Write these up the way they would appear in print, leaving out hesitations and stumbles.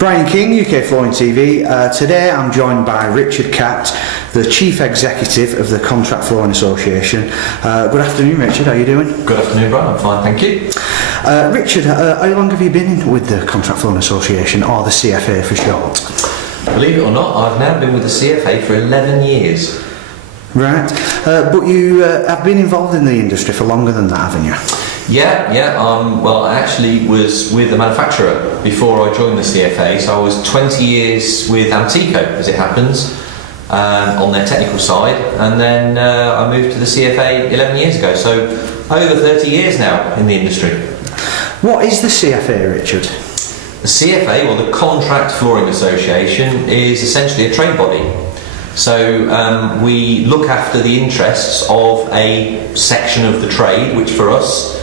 Brian King, UK Flooring TV. Today I'm joined by Richard Catt, the Chief Executive of the Contract Flooring Association. Good afternoon, Richard, how are you doing? Good afternoon, Brian, I'm fine, thank you. Richard, how long have you been with the Contract Flooring Association, or the CFA for short? Believe it or not, I've now been with the CFA for 11 years. Right, but you have been involved in the industry for longer than that, haven't you? Yeah. Well, I actually was with the manufacturer before I joined the CFA, so I was 20 years with Antico, as it happens, on their technical side, and then I moved to the CFA 11 years ago, so over 30 years now in the industry. What is the CFA, Richard? The CFA, or the Contract Flooring Association, is essentially a trade body. So we look after the interests of a section of the trade, which for us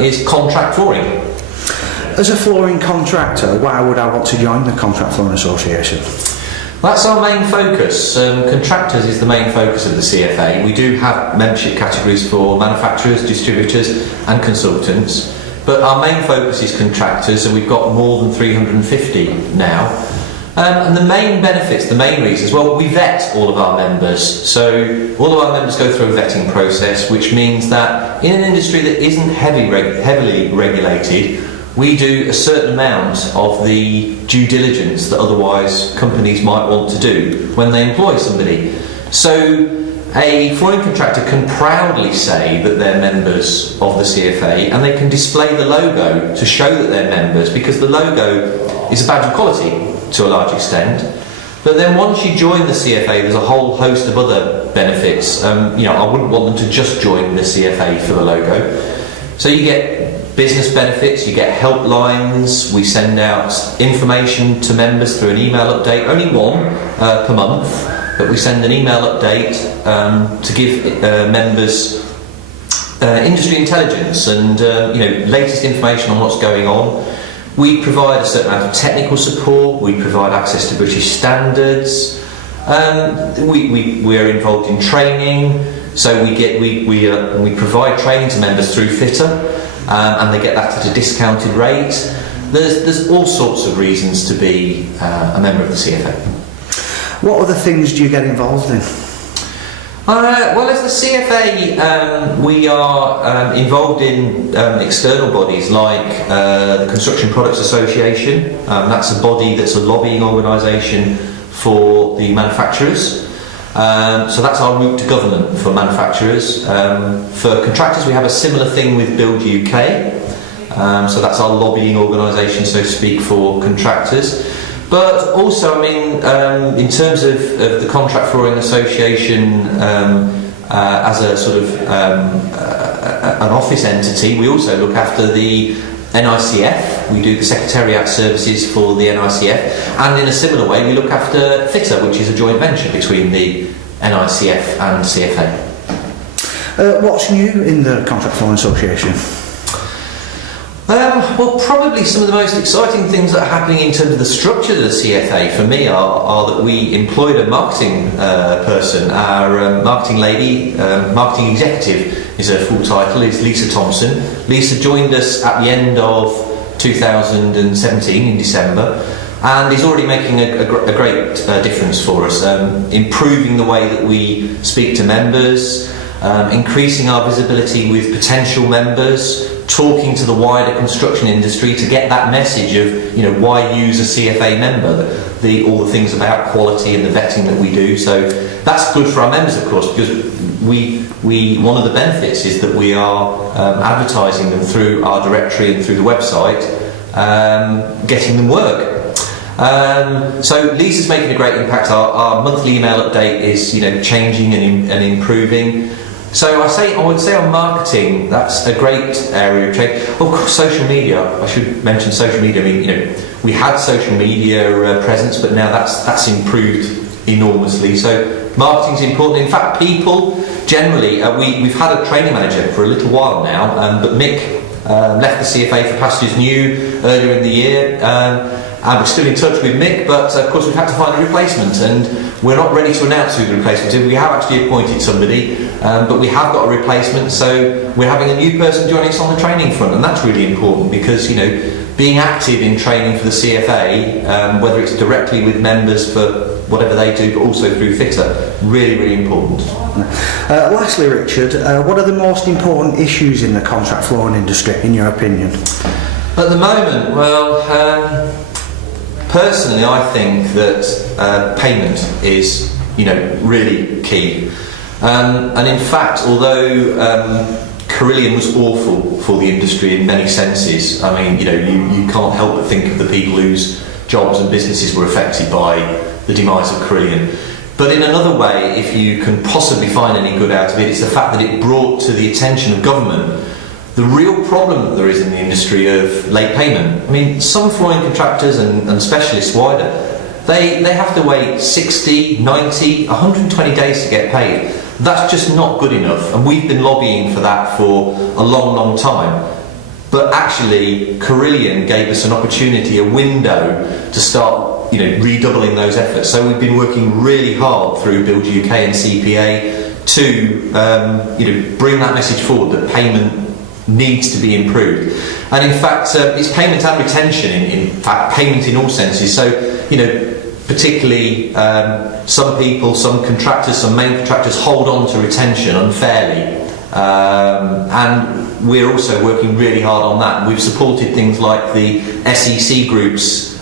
is contract flooring. As a flooring contractor, why would I want to join the Contract Flooring Association? That's our main focus. Contractors is the main focus of the CFA. We do have membership categories for manufacturers, distributors and consultants, but our main focus is contractors, and we've got more than 350 now. And the main benefits, the main reasons, well, we vet all of our members. So all of our members go through a vetting process, which means that in an industry that isn't heavily regulated, we do a certain amount of the due diligence that otherwise companies might want to do when they employ somebody. So a flooring contractor can proudly say that they're members of the CFA, and they can display the logo to show that they're members, because the logo is a badge of quality to a large extent. But then once you join the CFA, there's a whole host of other benefits. I wouldn't want them to just join the CFA for the logo. So you get business benefits, you get helplines, we send out information to members through an email update, only one per month, but we send an email update to give members industry intelligence and latest information on what's going on. We provide a certain amount of technical support, we provide access to British standards, we are involved in training, so we provide training to members through Fitter, and they get that at a discounted rate. There's all sorts of reasons to be a member of the CFA. What other things do you get involved in? Well, as the CFA, we are involved in external bodies like the Construction Products Association. That's a body that's a lobbying organisation for the manufacturers. So that's our route to government for manufacturers. For contractors, we have a similar thing with Build UK. So that's our lobbying organisation, so to speak, for contractors. But also, in terms of the Contract Flooring Association as a sort of an office entity, we also look after the NICF. We do the Secretariat services for the NICF, and in a similar way we look after Fitter, which is a joint venture between the NICF and CFA. What's new in the Contract Flooring Association? Well, probably some of the most exciting things that are happening in terms of the structure of the CFA for me are that we employed a marketing person. Our marketing lady, marketing executive is her full title, is Lisa Thompson. Lisa joined us at the end of 2017 in December, and is already making a great difference for us, improving the way that we speak to members, increasing our visibility with potential members, talking to the wider construction industry to get that message of why use a CFA member, all the things about quality and the vetting that we do. So that's good for our members, of course, because we one of the benefits is that we are advertising them through our directory and through the website, getting them work. So Lisa's making a great impact. Our monthly email update is changing and improving. So I would say on marketing, that's a great area of change. Of course, social media. I should mention social media. We had social media presence, but now that's improved enormously. So marketing's important. In fact, people generally, we've had a training manager for a little while now, but Mick left the CFA for pastures new earlier in the year. and we're still in touch with Mick, but of course we've had to find a replacement, and we're not ready to announce who the replacement is. We have actually appointed somebody, but we have got a replacement, so we're having a new person joining us on the training front, and that's really important because, you know, being active in training for the CFA, whether it's directly with members for whatever they do, but also through Fitter, really, really important. Lastly, Richard, what are the most important issues in the contract flooring industry, in your opinion? At the moment, well, personally, I think that payment is, you know, really key. And in fact, although Carillion was awful for the industry in many senses, I mean, you know, you can't help but think of the people whose jobs and businesses were affected by the demise of Carillion. But in another way, if you can possibly find any good out of it, it's the fact that it brought to the attention of government the real problem that there is in the industry of late payment. I mean, some flooring contractors and specialists wider, they have to wait 60, 90, 120 days to get paid. That's just not good enough, and we've been lobbying for that for a long, long time. But actually, Carillion gave us an opportunity, a window to start, you know, redoubling those efforts. So we've been working really hard through Build UK and CPA to, you know, bring that message forward that payment needs to be improved. And in fact, it's payment and retention. In fact, payment in all senses. So, you know, particularly some people, some contractors, some main contractors hold on to retention unfairly, and we're also working really hard on that. We've supported things like the SEC groups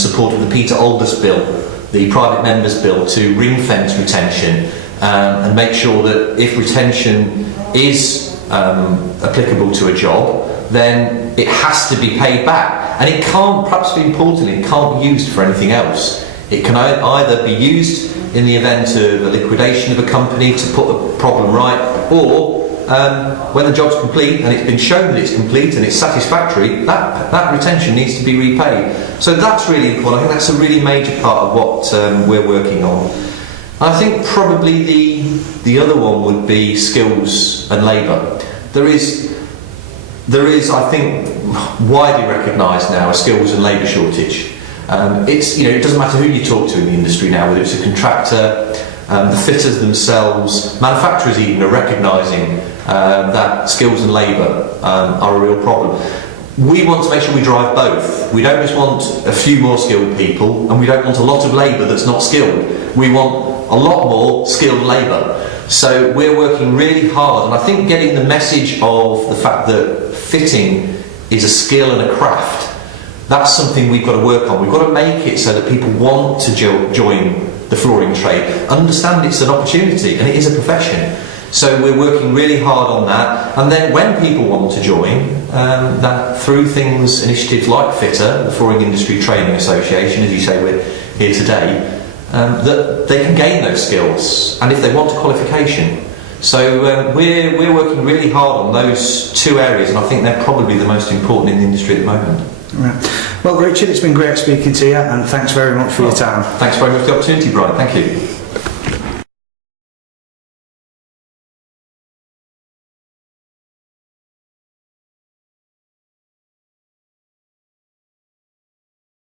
supported the Peter Aldous bill, the private members bill, to ring fence retention and make sure that if retention is applicable to a job, then it has to be paid back, and it can't, perhaps importantly, it can't be used for anything else. It can either be used in the event of a liquidation of a company to put the problem right, or when the job's complete and it's been shown that it's complete and it's satisfactory, that retention needs to be repaid. So that's really important. I think that's a really major part of what we're working on. I think probably the other one would be skills and labour. There is, I think, widely recognised now a skills and labour shortage. It's, you know, it doesn't matter who you talk to in the industry now, whether it's a contractor, the fitters themselves, manufacturers even are recognising that skills and labour are a real problem. We want to make sure we drive both. We don't just want a few more skilled people, and we don't want a lot of labour that's not skilled. We want a lot more skilled labour. So we're working really hard, and I think getting the message of the fact that fitting is a skill and a craft, that's something we've got to work on. We've got to make it so that people want to join the flooring trade, understand it's an opportunity and it is a profession. So we're working really hard on that, and then when people want to join, that through initiatives like Fitter, the Flooring Industry Training Association, as you say, we're here today, that they can gain those skills, and if they want a qualification. So we're working really hard on those two areas, and I think they're probably the most important in the industry at the moment. Right. Well, Richard, it's been great speaking to you, and thanks very much for your time. Thanks very much for the opportunity, Brian. Thank you.